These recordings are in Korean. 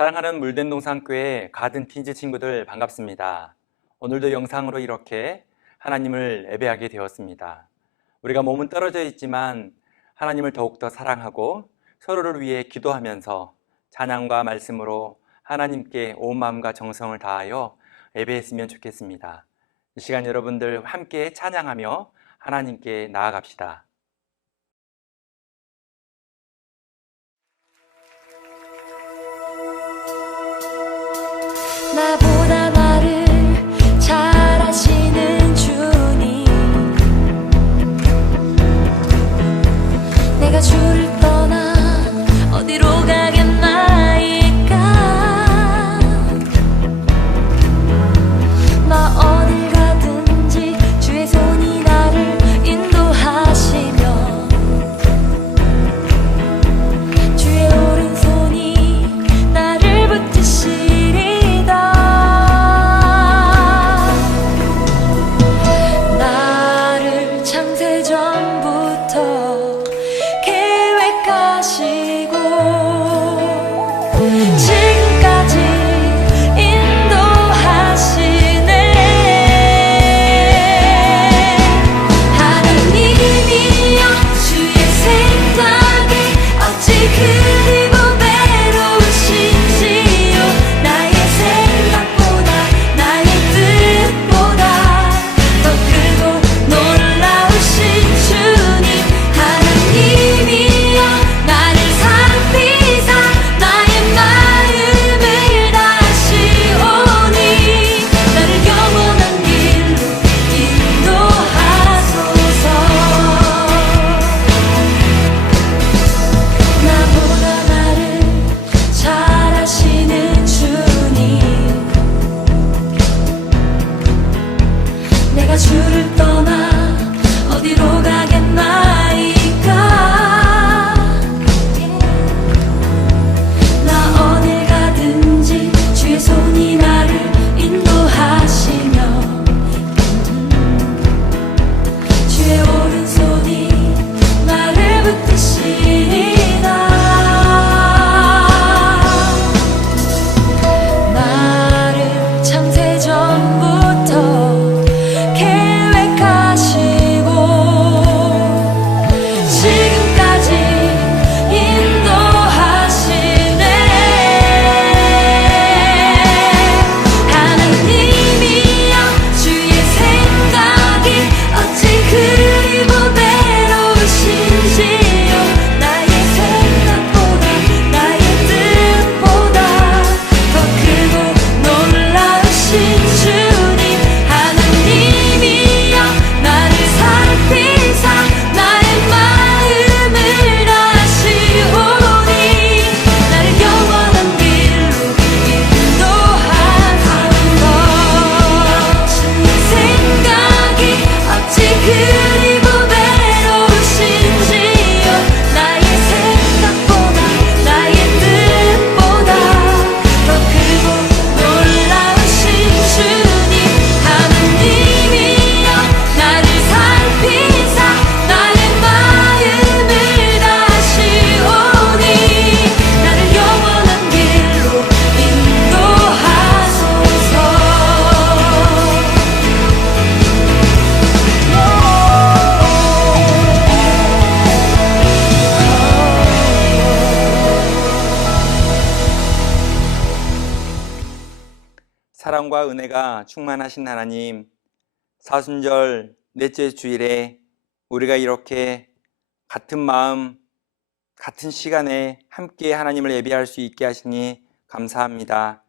사랑하는 물된동산교회 가든틴즈 친구들 반갑습니다. 오늘도 영상으로 이렇게 하나님을 예배하게 되었습니다. 우리가 몸은 떨어져 있지만 하나님을 더욱더 사랑하고 서로를 위해 기도하면서 찬양과 말씀으로 하나님께 온 마음과 정성을 다하여 예배했으면 좋겠습니다. 이 시간 여러분들 함께 찬양하며 하나님께 나아갑시다. 나보다 나를 잘 아시는 주님, 내가 주를 떠나 어디로 가겠나이까. 나 어딜 가든지 주의 손이 나를 인도하시며 주의 오른손이 나를 붙드시리다. 나를 창세전부터 계획하시고 지금까지 인도하시네. 하나님이여, 주의 생각이 어찌 그리 보배로우신지요. 나의 생각보다 나의 뜻보다 더 크고 놀라우신 주님. 하나님이여, 나를 살피사 나의 마음을 다하시오니 나를 영원한 길로 인도하소서. 나보다 나를 잘 아시는 주님, 내가 주를 떠나 어디로 가겠나이까. 나 어딜 가든지 주의 손이 나를 인도하시며 주의 오른손이 나를 붙드시리다. 나를 창세전부터 계획하시고 지금까지 인도하시네. 하나님이여, 주의 생각이 어찌 그리 보배로우신지요. 나의 생각보다 나의 뜻보다 더 크고 놀라우신 주님. 하나님이여, 나를 살피사 나의 마음을 다하시오니 나를 영원한 길로 인도하소서. 주의 생각이 어찌 그리 보배로우신지요. 나의 생각보다 나의 뜻보다 더 크고 놀라우신 주님. 하나님이여, 나를 살피사 나의 마음을 다하시오니 나를 영원한 길로 인도하소서. 사랑과 은혜가 충만하신 하나님, 사순절 넷째 주일에 우리가 이렇게 같은 마음, 같은 시간에 함께 하나님을 예배할 수 있게 하시니 감사합니다.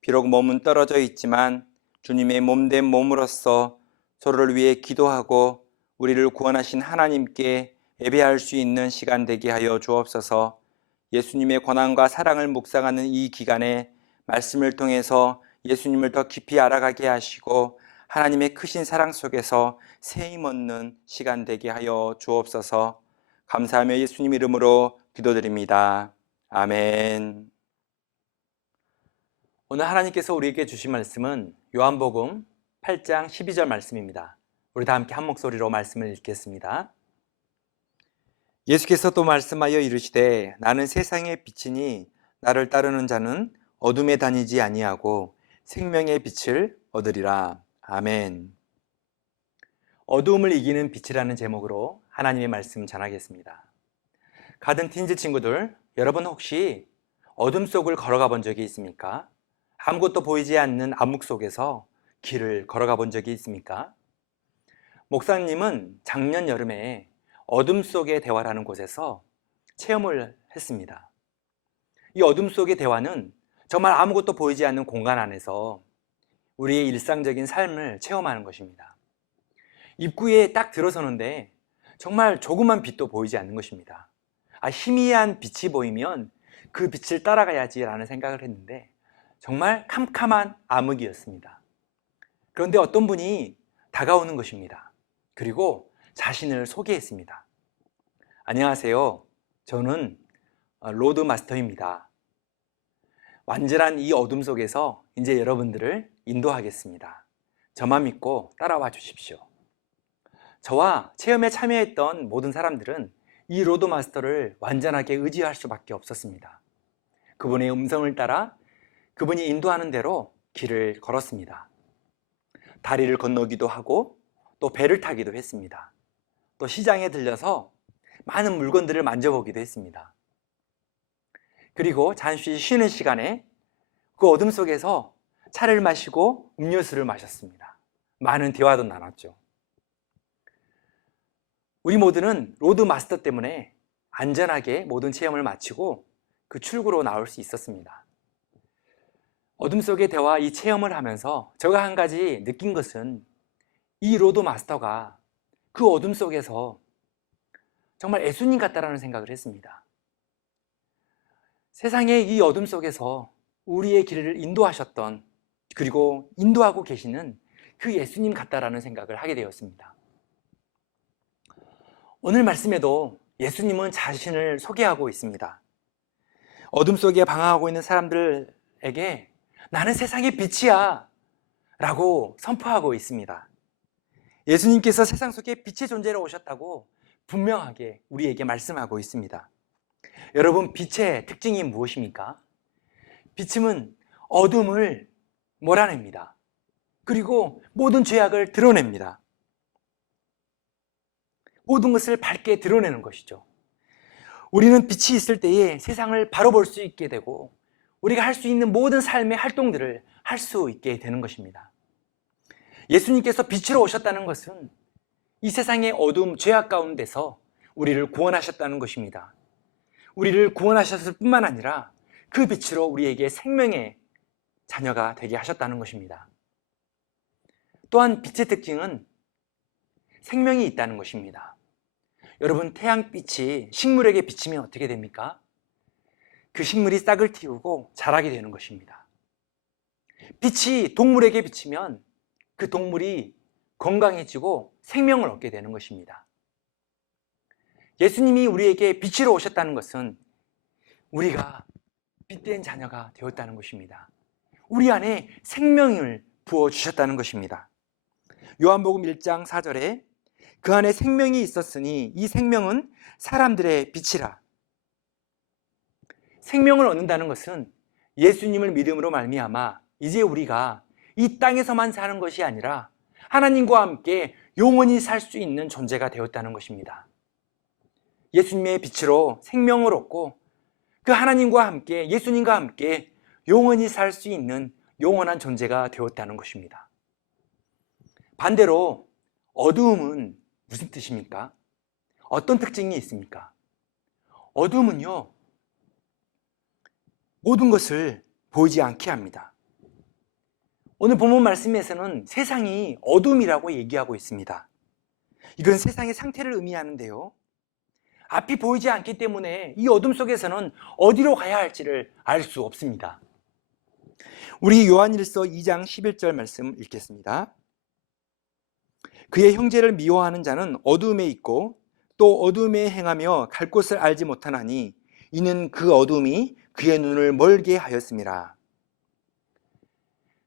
비록 몸은 떨어져 있지만 주님의 몸된 몸으로서 서로를 위해 기도하고 우리를 구원하신 하나님께 예배할 수 있는 시간 되게 하여 주옵소서. 예수님의 고난과 사랑을 묵상하는 이 기간에 말씀을 통해서 예수님을 더 깊이 알아가게 하시고 하나님의 크신 사랑 속에서 새 힘 얻는 시간 되게 하여 주옵소서. 감사하며 예수님 이름으로 기도드립니다. 아멘. 오늘 하나님께서 우리에게 주신 말씀은 요한복음 8장 12절 말씀입니다. 우리 다 함께 한 목소리로 말씀을 읽겠습니다. 예수께서 또 말씀하여 이르시되 나는 세상의 빛이니 나를 따르는 자는 어둠에 다니지 아니하고 생명의 빛을 얻으리라. 아멘. 어두움을 이기는 빛이라는 제목으로 하나님의 말씀 전하겠습니다. 가든 틴즈 친구들, 여러분 혹시 어둠 속을 걸어가 본 적이 있습니까? 아무것도 보이지 않는 암흑 속에서 길을 걸어가 본 적이 있습니까? 목사님은 작년 여름에 어둠 속의 대화라는 곳에서 체험을 했습니다. 이 어둠 속의 대화는 정말 아무것도 보이지 않는 공간 안에서 우리의 일상적인 삶을 체험하는 것입니다. 입구에 딱 들어서는데 정말 조그만 빛도 보이지 않는 것입니다. 희미한 빛이 보이면 그 빛을 따라가야지 라는 생각을 했는데 정말 캄캄한 암흑이었습니다. 그런데 어떤 분이 다가오는 것입니다. 그리고 자신을 소개했습니다. 안녕하세요. 저는 로드 마스터입니다. 완전한 이 어둠 속에서 이제 여러분들을 인도하겠습니다. 저만 믿고 따라와 주십시오. 저와 체험에 참여했던 모든 사람들은 이 로드 마스터를 완전하게 의지할 수밖에 없었습니다. 그분의 음성을 따라 그분이 인도하는 대로 길을 걸었습니다. 다리를 건너기도 하고 또 배를 타기도 했습니다. 또 시장에 들려서 많은 물건들을 만져보기도 했습니다. 그리고 잠시 쉬는 시간에 그 어둠 속에서 차를 마시고 음료수를 마셨습니다. 많은 대화도 나눴죠. 우리 모두는 로드 마스터 때문에 안전하게 모든 체험을 마치고 그 출구로 나올 수 있었습니다. 어둠 속의 대화, 이 체험을 하면서 제가 한 가지 느낀 것은 이 로드 마스터가 그 어둠 속에서 정말 예수님 같다라는 생각을 했습니다. 세상의 이 어둠 속에서 우리의 길을 인도하셨던, 그리고 인도하고 계시는 그 예수님 같다라는 생각을 하게 되었습니다. 오늘 말씀에도 예수님은 자신을 소개하고 있습니다. 어둠 속에 방황하고 있는 사람들에게 나는 세상의 빛이야 라고 선포하고 있습니다. 예수님께서 세상 속에 빛의 존재로 오셨다고 분명하게 우리에게 말씀하고 있습니다. 여러분, 빛의 특징이 무엇입니까? 빛은 어둠을 몰아냅니다. 그리고 모든 죄악을 드러냅니다. 모든 것을 밝게 드러내는 것이죠. 우리는 빛이 있을 때에 세상을 바로 볼 수 있게 되고 우리가 할 수 있는 모든 삶의 활동들을 할 수 있게 되는 것입니다. 예수님께서 빛으로 오셨다는 것은 이 세상의 어둠, 죄악 가운데서 우리를 구원하셨다는 것입니다. 우리를 구원하셨을 뿐만 아니라 그 빛으로 우리에게 생명의 자녀가 되게 하셨다는 것입니다. 또한 빛의 특징은 생명이 있다는 것입니다. 여러분, 태양빛이 식물에게 비치면 어떻게 됩니까? 그 식물이 싹을 틔우고 자라게 되는 것입니다. 빛이 동물에게 비치면 그 동물이 건강해지고 생명을 얻게 되는 것입니다. 예수님이 우리에게 빛으로 오셨다는 것은 우리가 빛된 자녀가 되었다는 것입니다. 우리 안에 생명을 부어주셨다는 것입니다. 요한복음 1장 4절에 그 안에 생명이 있었으니 이 생명은 사람들의 빛이라. 생명을 얻는다는 것은 예수님을 믿음으로 말미암아 이제 우리가 이 땅에서만 사는 것이 아니라 하나님과 함께 영원히 살 수 있는 존재가 되었다는 것입니다. 예수님의 빛으로 생명을 얻고 그 하나님과 함께, 예수님과 함께 영원히 살 수 있는 영원한 존재가 되었다는 것입니다. 반대로 어두움은 무슨 뜻입니까? 어떤 특징이 있습니까? 어둠은요, 모든 것을 보이지 않게 합니다. 오늘 본문 말씀에서는 세상이 어둠이라고 얘기하고 있습니다. 이건 세상의 상태를 의미하는데요, 앞이 보이지 않기 때문에 이 어둠 속에서는 어디로 가야 할지를 알 수 없습니다. 우리 요한일서 2장 11절 말씀 읽겠습니다. 그의 형제를 미워하는 자는 어둠에 있고 또 어둠에 행하며 갈 곳을 알지 못하나니 이는 그 어둠이 그의 눈을 멀게 하였음이라.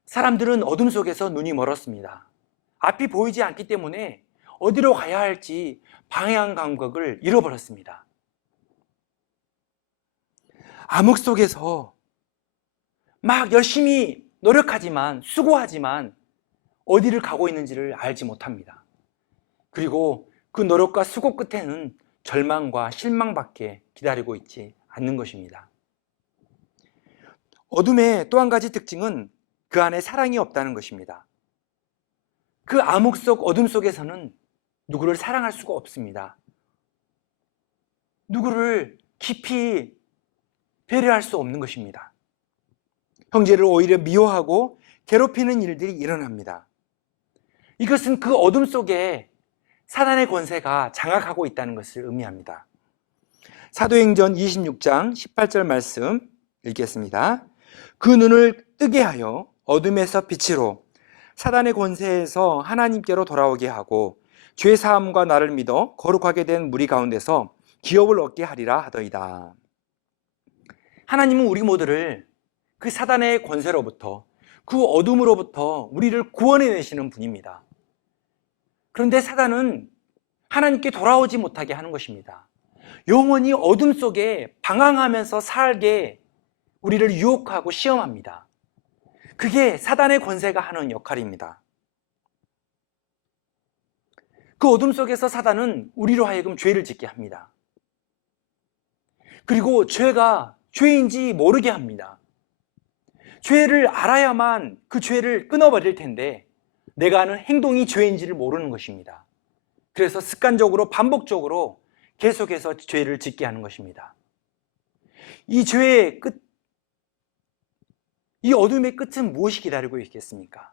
사람들은 어둠 속에서 눈이 멀었습니다. 앞이 보이지 않기 때문에 어디로 가야 할지 방향 감각을 잃어버렸습니다. 암흑 속에서 막 열심히 노력하지만, 수고하지만 어디를 가고 있는지를 알지 못합니다. 그리고 그 노력과 수고 끝에는 절망과 실망밖에 기다리고 있지 않는 것입니다. 어둠의 또 한 가지 특징은 그 안에 사랑이 없다는 것입니다. 그 암흑 속 어둠 속에서는 누구를 사랑할 수가 없습니다. 누구를 깊이 배려할 수 없는 것입니다. 형제를 오히려 미워하고 괴롭히는 일들이 일어납니다. 이것은 그 어둠 속에 사단의 권세가 장악하고 있다는 것을 의미합니다. 사도행전 26장 18절 말씀 읽겠습니다. 그 눈을 뜨게 하여 어둠에서 빛으로 사단의 권세에서 하나님께로 돌아오게 하고 죄 사함과 나를 믿어 거룩하게 된 무리 가운데서 기업을 얻게 하리라 하더이다. 하나님은 우리 모두를 그 사단의 권세로부터, 그 어둠으로부터 우리를 구원해내시는 분입니다. 그런데 사단은 하나님께 돌아오지 못하게 하는 것입니다. 영원히 어둠 속에 방황하면서 살게 우리를 유혹하고 시험합니다. 그게 사단의 권세가 하는 역할입니다. 그 어둠 속에서 사단은 우리로 하여금 죄를 짓게 합니다. 그리고 죄가 죄인지 모르게 합니다. 죄를 알아야만 그 죄를 끊어버릴 텐데 내가 하는 행동이 죄인지를 모르는 것입니다. 그래서 습관적으로 반복적으로 계속해서 죄를 짓게 하는 것입니다. 이 죄의 끝, 이 어둠의 끝은 무엇이 기다리고 있겠습니까?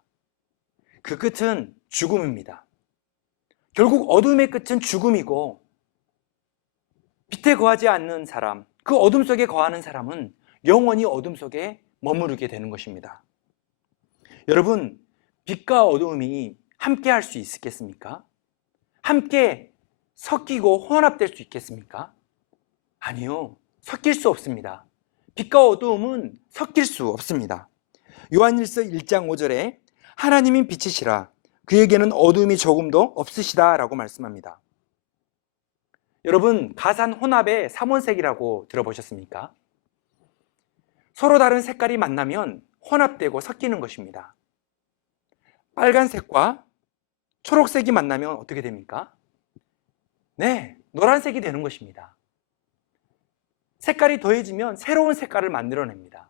그 끝은 죽음입니다. 결국 어둠의 끝은 죽음이고 빛에 거하지 않는 사람, 그 어둠 속에 거하는 사람은 영원히 어둠 속에 머무르게 되는 것입니다. 여러분, 빛과 어둠이 함께 할 수 있겠습니까? 함께 섞이고 혼합될 수 있겠습니까? 아니요, 섞일 수 없습니다. 빛과 어두움은 섞일 수 없습니다. 요한일서 1장 5절에 하나님이 빛이시라 그에게는 어두움이 조금도 없으시다 라고 말씀합니다. 여러분, 가산 혼합의 삼원색이라고 들어보셨습니까? 서로 다른 색깔이 만나면 혼합되고 섞이는 것입니다. 빨간색과 초록색이 만나면 어떻게 됩니까? 네, 노란색이 되는 것입니다. 색깔이 더해지면 새로운 색깔을 만들어냅니다.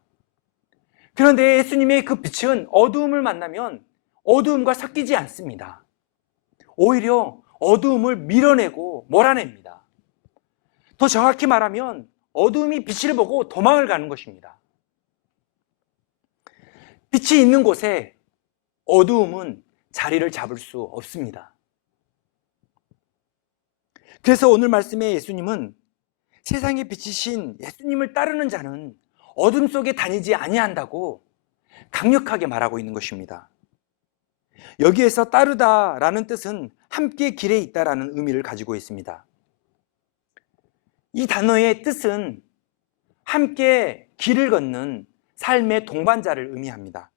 그런데 예수님의 그 빛은 어두움을 만나면 어두움과 섞이지 않습니다. 오히려 어두움을 밀어내고 몰아냅니다. 더 정확히 말하면 어두움이 빛을 보고 도망을 가는 것입니다. 빛이 있는 곳에 어두움은 자리를 잡을 수 없습니다. 그래서 오늘 말씀에 예수님은 세상의 빛이신 예수님을 따르는 자는 어둠 속에 다니지 아니한다고 강력하게 말하고 있는 것입니다. 여기에서 따르다라는 뜻은 함께 길에 있다라는 의미를 가지고 있습니다. 이 단어의 뜻은 함께 길을 걷는 삶의 동반자를 의미합니다.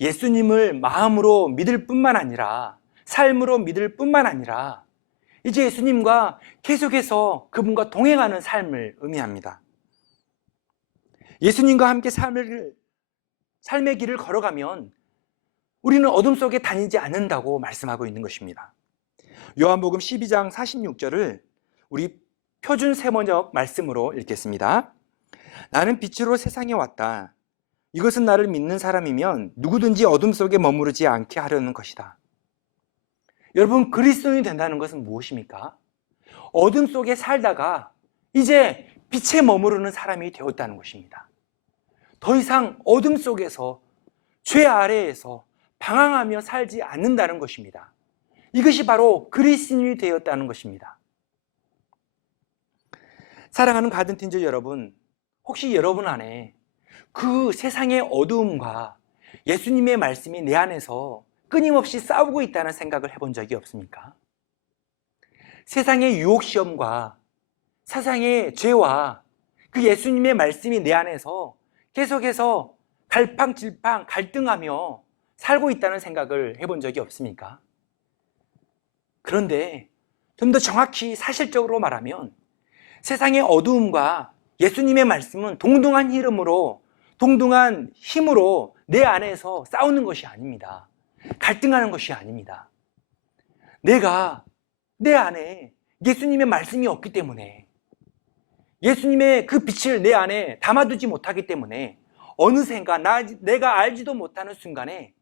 예수님을 마음으로 믿을 뿐만 아니라 삶으로 믿을 뿐만 아니라 이제 예수님과 계속해서 그분과 동행하는 삶을 의미합니다. 예수님과 함께 삶의 길을 걸어가면 우리는 어둠 속에 다니지 않는다고 말씀하고 있는 것입니다. 요한복음 12장 46절을 우리 표준 세번역 말씀으로 읽겠습니다. 나는 빛으로 세상에 왔다. 이것은 나를 믿는 사람이면 누구든지 어둠 속에 머무르지 않게 하려는 것이다. 여러분, 그리스도인이 된다는 것은 무엇입니까? 어둠 속에 살다가 이제 빛에 머무르는 사람이 되었다는 것입니다. 더 이상 어둠 속에서 죄 아래에서 방황하며 살지 않는다는 것입니다. 이것이 바로 그리스도인이 되었다는 것입니다. 사랑하는 가든틴저 여러분, 혹시 여러분 안에 그 세상의 어두움과 예수님의 말씀이 내 안에서 끊임없이 싸우고 있다는 생각을 해본 적이 없습니까? 세상의 유혹시험과 세상의 죄와 그 예수님의 말씀이 내 안에서 계속해서 갈팡질팡 갈등하며 살고 있다는 생각을 해본 적이 없습니까? 그런데 좀 더 정확히 사실적으로 말하면 세상의 어두움과 예수님의 말씀은 동등한 흐름으로 동등한 힘으로 내 안에서 싸우는 것이 아닙니다. 갈등하는 것이 아닙니다. 내가 내 안에 예수님의 말씀이 없기 때문에, 예수님의 그 빛을 내 안에 담아두지 못하기 때문에 어느샌가 내가 알지도 못하는 순간에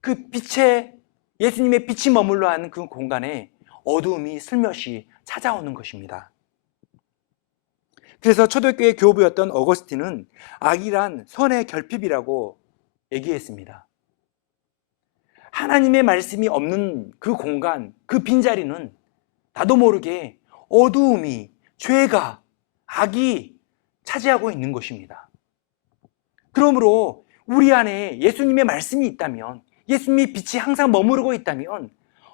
그 빛에, 예수님의 빛이 머물러 하는 그 공간에 어두움이 슬며시 찾아오는 것입니다. 그래서 초대교회 교부였던 어거스틴은 악이란 선의 결핍이라고 얘기했습니다. 하나님의 말씀이 없는 그 공간, 그 빈자리는 나도 모르게 어두움이, 죄가, 악이 차지하고 있는 것입니다. 그러므로 우리 안에 예수님의 말씀이 있다면, 예수님의 빛이 항상 머무르고 있다면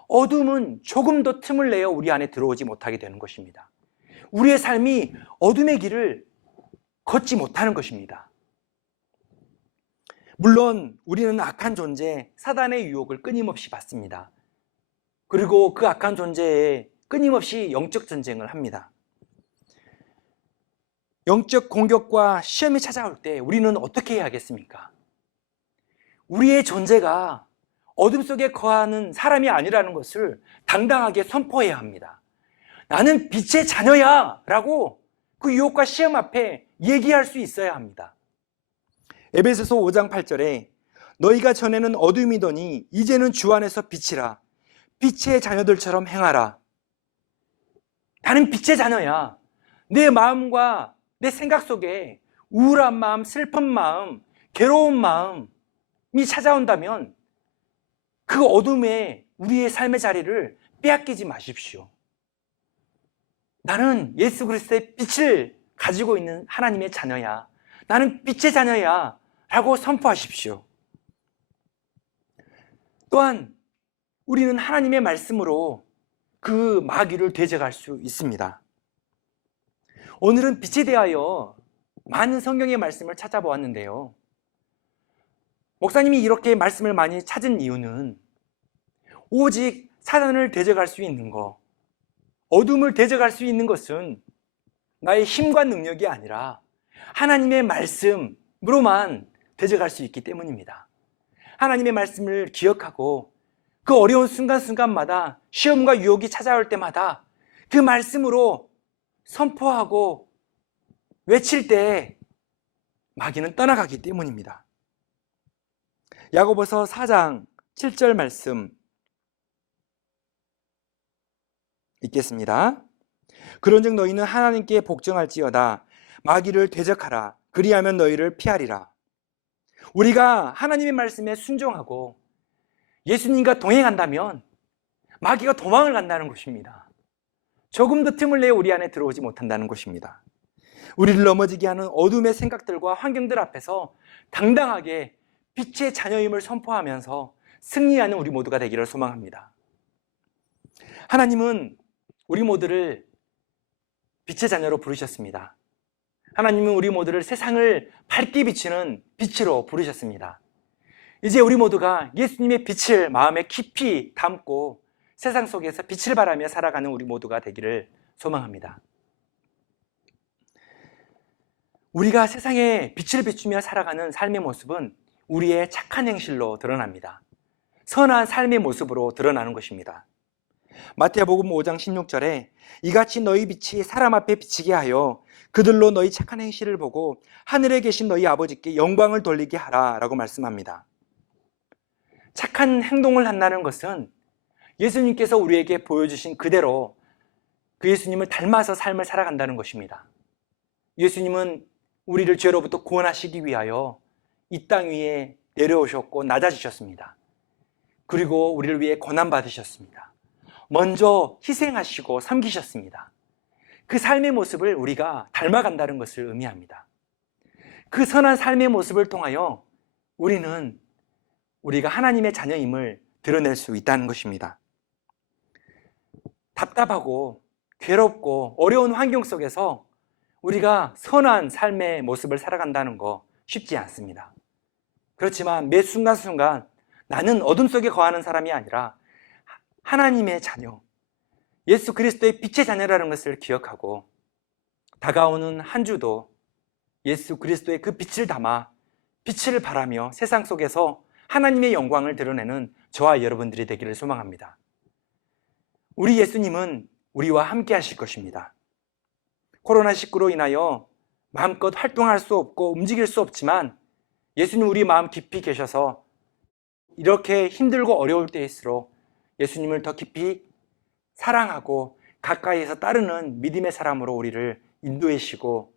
어둠은 조금 더 틈을 내어 우리 안에 들어오지 못하게 되는 것입니다. 우리의 삶이 어둠의 길을 걷지 못하는 것입니다. 물론 우리는 악한 존재, 사단의 유혹을 끊임없이 받습니다. 그리고 그 악한 존재에 끊임없이 영적 전쟁을 합니다. 영적 공격과 시험이 찾아올 때 우리는 어떻게 해야 하겠습니까? 우리의 존재가 어둠 속에 거하는 사람이 아니라는 것을 당당하게 선포해야 합니다. 나는 빛의 자녀야 라고 그 유혹과 시험 앞에 얘기할 수 있어야 합니다. 에베소서 5장 8절에 너희가 전에는 어둠이더니 이제는 주 안에서 빛이라, 빛의 자녀들처럼 행하라. 나는 빛의 자녀야. 내 마음과 내 생각 속에 우울한 마음, 슬픈 마음, 괴로운 마음이 찾아온다면 그 어둠에 우리의 삶의 자리를 빼앗기지 마십시오. 나는 예수 그리스도의 빛을 가지고 있는 하나님의 자녀야. 나는 빛의 자녀야 라고 선포하십시오. 또한 우리는 하나님의 말씀으로 그 마귀를 대적할 수 있습니다. 오늘은 빛에 대하여 많은 성경의 말씀을 찾아보았는데요, 목사님이 이렇게 말씀을 많이 찾은 이유는 오직 사단을 대적할 수 있는 것, 어둠을 대적할 수 있는 것은 나의 힘과 능력이 아니라 하나님의 말씀으로만 대적할 수 있기 때문입니다. 하나님의 말씀을 기억하고 그 어려운 순간순간마다, 시험과 유혹이 찾아올 때마다 그 말씀으로 선포하고 외칠 때 마귀는 떠나가기 때문입니다. 야고보서 4장 7절 말씀 읽겠습니다. 그런즉 너희는 하나님께 복종할지어다. 마귀를 대적하라. 그리하면 너희를 피하리라. 우리가 하나님의 말씀에 순종하고 예수님과 동행한다면 마귀가 도망을 간다는 것입니다. 조금 더 틈을 내어 우리 안에 들어오지 못한다는 것입니다. 우리를 넘어지게 하는 어둠의 생각들과 환경들 앞에서 당당하게 빛의 자녀임을 선포하면서 승리하는 우리 모두가 되기를 소망합니다. 하나님은 우리 모두를 빛의 자녀로 부르셨습니다. 하나님은 우리 모두를 세상을 밝게 비추는 빛으로 부르셨습니다. 이제 우리 모두가 예수님의 빛을 마음에 깊이 담고 세상 속에서 빛을 발하며 살아가는 우리 모두가 되기를 소망합니다. 우리가 세상에 빛을 비추며 살아가는 삶의 모습은 우리의 착한 행실로 드러납니다. 선한 삶의 모습으로 드러나는 것입니다. 마태복음 5장 16절에 이같이 너희 빛이 사람 앞에 비치게 하여 그들로 너희 착한 행실을 보고 하늘에 계신 너희 아버지께 영광을 돌리게 하라 라고 말씀합니다. 착한 행동을 한다는 것은 예수님께서 우리에게 보여주신 그대로 그 예수님을 닮아서 삶을 살아간다는 것입니다. 예수님은 우리를 죄로부터 구원하시기 위하여 이 땅 위에 내려오셨고 낮아지셨습니다. 그리고 우리를 위해 고난받으셨습니다. 먼저 희생하시고 섬기셨습니다. 그 삶의 모습을 우리가 닮아간다는 것을 의미합니다. 그 선한 삶의 모습을 통하여 우리가 하나님의 자녀임을 드러낼 수 있다는 것입니다. 답답하고 괴롭고 어려운 환경 속에서 우리가 선한 삶의 모습을 살아간다는 거 쉽지 않습니다. 그렇지만 매 순간순간 나는 어둠 속에 거하는 사람이 아니라 하나님의 자녀, 예수 그리스도의 빛의 자녀라는 것을 기억하고 다가오는 한 주도 예수 그리스도의 그 빛을 담아 빛을 발하며 세상 속에서 하나님의 영광을 드러내는 저와 여러분들이 되기를 소망합니다. 우리 예수님은 우리와 함께 하실 것입니다. 코로나19로 인하여 마음껏 활동할 수 없고 움직일 수 없지만 예수님 우리 마음 깊이 계셔서 이렇게 힘들고 어려울 때일수록 예수님을 더 깊이 사랑하고 가까이에서 따르는 믿음의 사람으로 우리를 인도하시고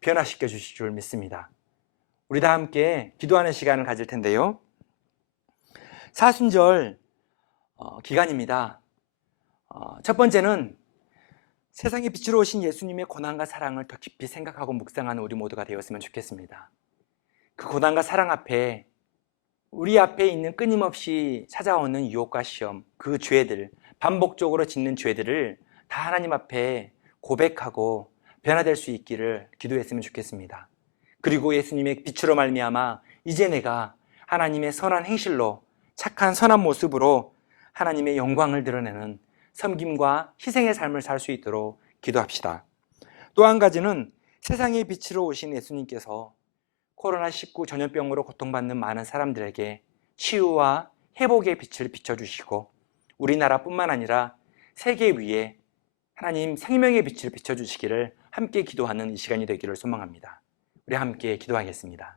변화시켜 주실 줄 믿습니다. 우리 다 함께 기도하는 시간을 가질 텐데요. 사순절 기간입니다. 첫 번째는 세상의 빛으로 오신 예수님의 고난과 사랑을 더 깊이 생각하고 묵상하는 우리 모두가 되었으면 좋겠습니다. 그 고난과 사랑 앞에 우리 앞에 있는 끊임없이 찾아오는 유혹과 시험, 그 죄들, 반복적으로 짓는 죄들을 다 하나님 앞에 고백하고 변화될 수 있기를 기도했으면 좋겠습니다. 그리고 예수님의 빛으로 말미암아 이제 내가 하나님의 선한 행실로 착한 선한 모습으로 하나님의 영광을 드러내는 섬김과 희생의 삶을 살 수 있도록 기도합시다. 또 한 가지는 세상의 빛으로 오신 예수님께서 코로나19 전염병으로 고통받는 많은 사람들에게 치유와 회복의 빛을 비춰주시고 우리나라뿐만 아니라 세계 위에 하나님 생명의 빛을 비춰주시기를 함께 기도하는 이 시간이 되기를 소망합니다. 우리 함께 기도하겠습니다.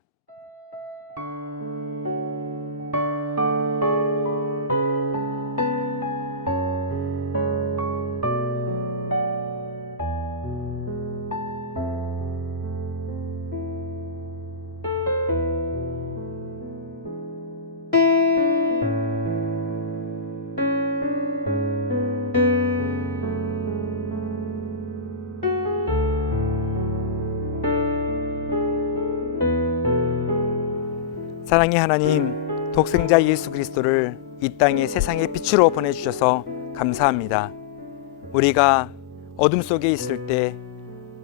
사랑의 하나님, 독생자 예수 그리스도를 이 땅에 세상의 빛으로 보내주셔서 감사합니다. 우리가 어둠 속에 있을 때,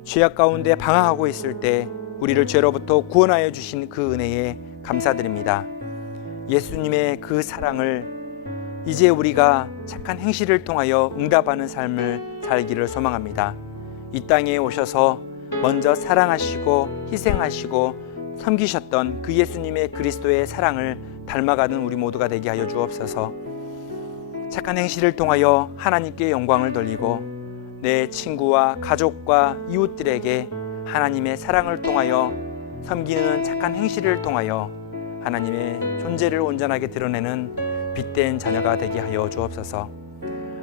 죄악 가운데 방황하고 있을 때 우리를 죄로부터 구원하여 주신 그 은혜에 감사드립니다. 예수님의 그 사랑을 이제 우리가 착한 행실을 통하여 응답하는 삶을 살기를 소망합니다. 이 땅에 오셔서 먼저 사랑하시고 희생하시고 섬기셨던 그 예수님의 그리스도의 사랑을 닮아가는 우리 모두가 되게 하여 주옵소서. 착한 행실을 통하여 하나님께 영광을 돌리고 내 친구와 가족과 이웃들에게 하나님의 사랑을 통하여 섬기는 착한 행실을 통하여 하나님의 존재를 온전하게 드러내는 빛된 자녀가 되게 하여 주옵소서.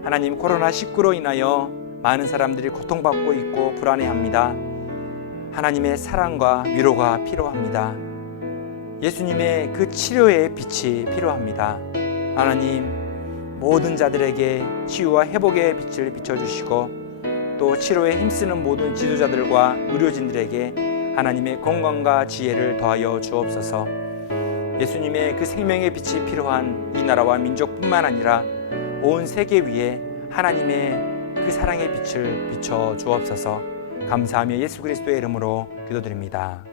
하나님, 코로나19로 인하여 많은 사람들이 고통받고 있고 불안해합니다. 하나님의 사랑과 위로가 필요합니다. 예수님의 그 치료의 빛이 필요합니다. 하나님, 모든 자들에게 치유와 회복의 빛을 비춰주시고 또 치료에 힘쓰는 모든 지도자들과 의료진들에게 하나님의 건강과 지혜를 더하여 주옵소서. 예수님의 그 생명의 빛이 필요한 이 나라와 민족뿐만 아니라 온 세계 위에 하나님의 그 사랑의 빛을 비춰 주옵소서. 감사하며 예수 그리스도의 이름으로 기도드립니다.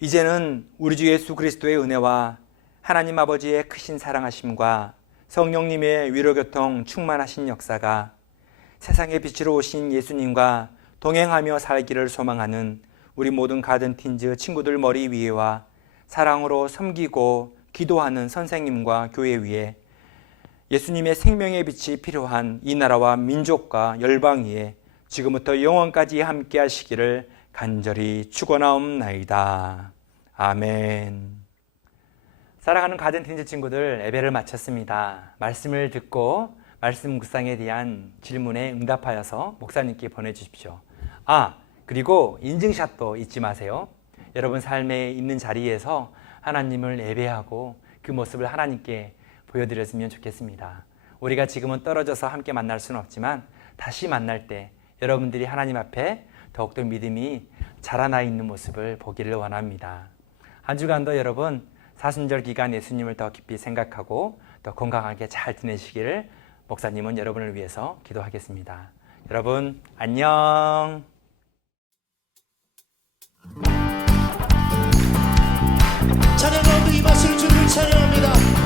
이제는 우리 주 예수 그리스도의 은혜와 하나님 아버지의 크신 사랑하심과 성령님의 위로교통 충만하신 역사가 세상의 빛으로 오신 예수님과 동행하며 살기를 소망하는 우리 모든 가든틴즈 친구들 머리 위에와 사랑으로 섬기고 기도하는 선생님과 교회 위에 예수님의 생명의 빛이 필요한 이 나라와 민족과 열방 위에 지금부터 영원까지 함께 하시기를 간절히 축원하옵나이다. 아멘. 사랑하는 가든틴즈 친구들, 예배를 마쳤습니다. 말씀을 듣고 말씀 묵상에 대한 질문에 응답하여서 목사님께 보내주십시오. 그리고 인증샷도 잊지 마세요. 여러분 삶에 있는 자리에서 하나님을 예배하고 그 모습을 하나님께 보여드렸으면 좋겠습니다. 우리가 지금은 떨어져서 함께 만날 수는 없지만 다시 만날 때 여러분들이 하나님 앞에 더욱더 믿음이 자라나 있는 모습을 보기를 원합니다. 한 주간도 여러분 사순절 기간 예수님을 더 깊이 생각하고 더 건강하게 잘 지내시기를 목사님은 여러분을 위해서 기도하겠습니다. 여러분 안녕. 찬양하고 이 맛을 주를 찬양합니다.